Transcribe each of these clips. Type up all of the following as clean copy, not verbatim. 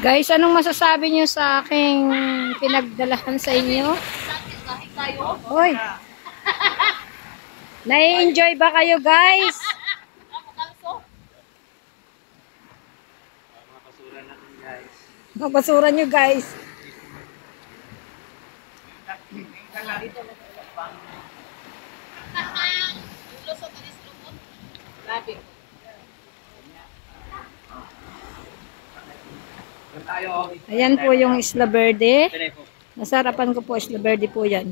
Guys, anong masasabi niyo sa aking pinagdalahan sa inyo? Hoy. Nai-enjoy ba kayo, guys? Mabasura nyo, guys. Ayan po yung Isla Verde. Nasarapan ko po Isla Verde po yan.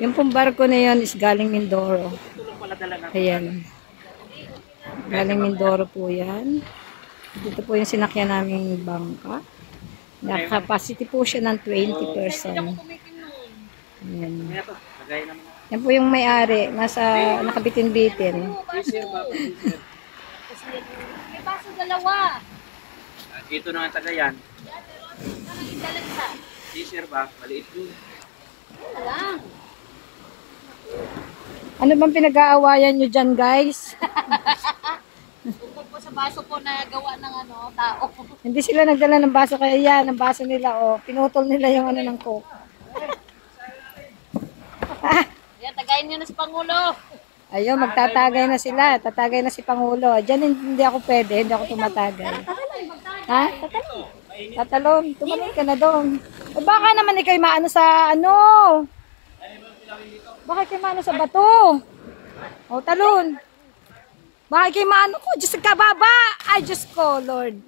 Yung pong barko na yan is galing Mindoro. Ayan. Galing Mindoro po yan. Dito po yung sinakyan naming bangka. Nakapacity po siya ng 20%. Ayan. Yan po yung may-ari. Nakabitin-bitin. May baso dalawa. Ito na ang tagayan. T-shirt ba? Maliit yun. Ano bang pinag-aawayan nyo dyan, guys? Bukod po sa baso po na gawa ng tao. Hindi sila nagdala ng baso, kaya yan, ang baso nila, oh. Pinutol nila yung ng coke. Yan, tagayin nyo na si Pangulo. Ayun, magtatagay na sila. Tatagay na si Pangulo. Diyan hindi ako pwede, hindi ako tumatagay. Ha? Tatalon. Tumalon ka na doon. Baka naman ikaw maano sa Baka ikaw maano sa bato. O, talon. Baka ikaw maano ko. Diyos ka, baba. Ay, Diyos ko, Lord.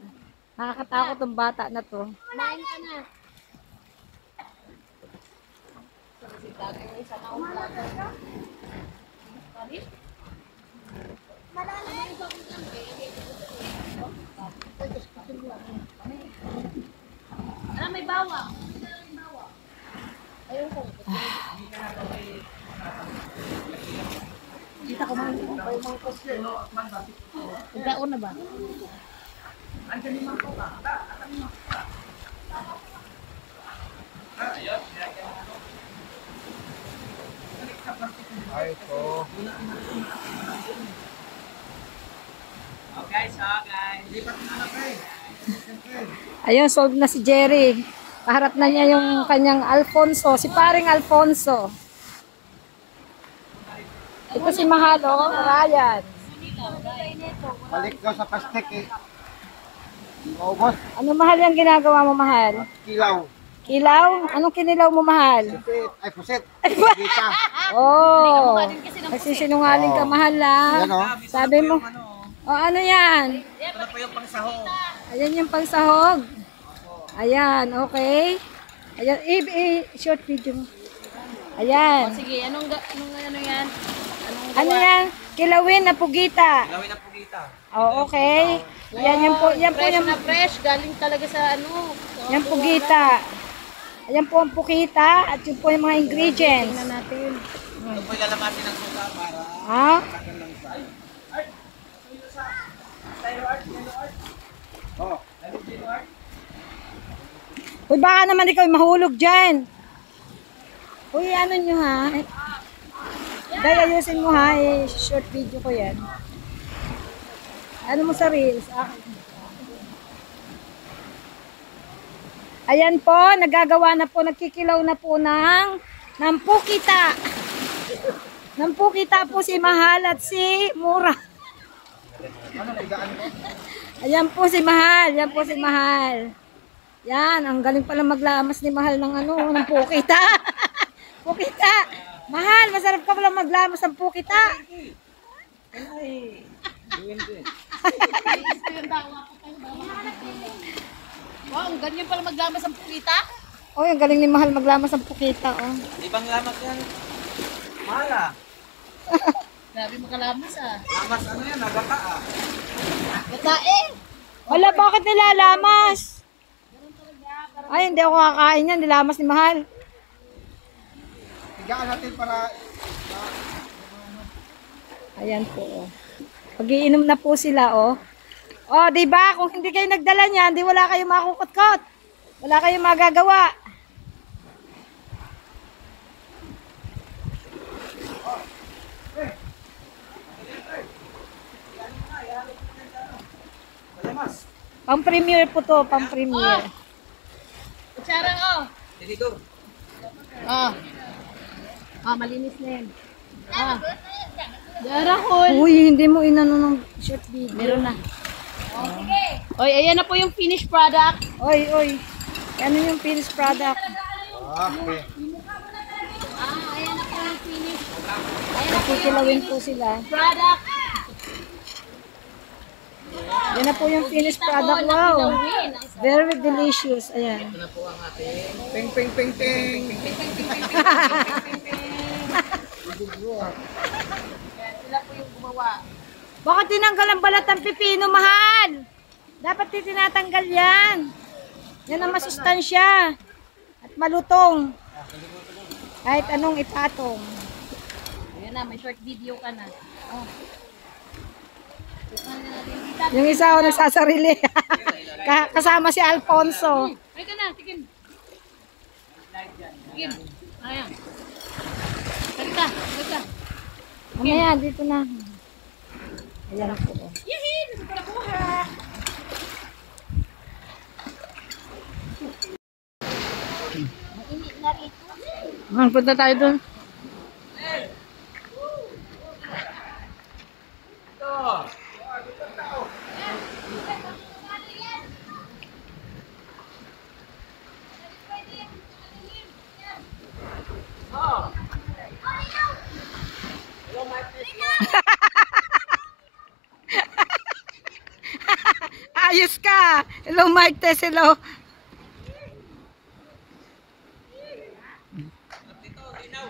Nakakatakot ang bata na to. Kumain ka na. May bawang. Ayun ko. Kita ko man. Pagkaon na ba? Ay, ito. Okay, so guys. Lipat na na kayo. Ayun, solve na si Jerry. Paharap na niya yung kanyang Alfonso. Si paring Alfonso. Ito si Mahalo, Ryan. Balik daw sa plastic eh. Maubos. Ano mahal yung ginagawa mo, mahal? Kilaw. Kilaw? Anong kinilaw mo, mahal? Pusit. Ay, pusit. Kita. Oh, nagsisinungaling ka, mahal lang. Yan o. Sabi mo, oh, ano yan? Ito na po yung pangsahog. Ayan yung pangsahog. Ayan, okay. Ayan, short video mo. Ayan. Sige, anong yan? Ano yan? Kilawin na pugita. Gawin na po kita. Oh, okay. Yan po Fresh yung na fresh. Galing talaga sa yan pugita. Ayan po ang pukita at yun po yung mga ingredients. Tingnan natin. Ito po ilalamasin ng suka para Ha? Oh. Uy, baka naman ikaw mahulog dyan. Uy, ano nyo ha? Dahil ayusin mo ha, short video ko yan. Ano mo sa reels? Ayan po, nagagawa na po, nagkikilaw na po ng pukita. Ng pukita po si Mahal at si Mura. Ayan po si Mahal, yan po si Mahal. Yan, ang galing pala maglamas ni Mahal ng ng pukita. Pukita. Mahal, masarap ka pala maglamas ng pukita. Wow, ang ganyan pala maglamas ang pukita. Oh, ang galing ni Mahal maglamas ng pukita. Oh. ibang lamas yan. Mahal ah. Grabe makalamas Lamas ano yan, nagata ah. Gatae. Wala, bakit nilalamas? Ay, hindi ako kakain yan. Nilamas ni Mahal. Higaan natin para... Ayan po. Oh. Pag-iinom na po sila, oh. Oh, di ba? Kung hindi kayo nagdala niyan, di wala kayong makukutkot. Wala kayong magagawa. Pang-premiere po to, pang-premiere. Kutsara, oh. Dito. Ah. Ah, malinis na yan. Ah. Darahol. Uy, hindi mo inano ng short video. Meron na. Oh, sige. Oy, ayan na po yung finished product. Oy, oy. Ano yung finished product? Okay. Ah, ayan na po yung finished Nakikilawin po sila. product. Yan na po yung finished product. Wow. Kilawin. Very delicious. Ayan. Ping, ping, ping, ping. Ayan, sila po yung gumawa. Bakit tinanggal ang balat ng pipino, mahal? Dapat tinatanggal yan. Yan ang masustansya. At malutong. Kahit anong ipatong. Ayan na, may short video ka na. Oh. Yung isa ako nagsasarili. Kasama si Alfonso. Ay ka na, tigin. Tigin. Ayan. Salita, salita. Mamaya, dito na. Ayan po. Yehey! Nasa pala kuha. Mainit na rito. Punta tayo dun. Ayos ka! Hello, Mike Tess. Hello. Dito, linaw.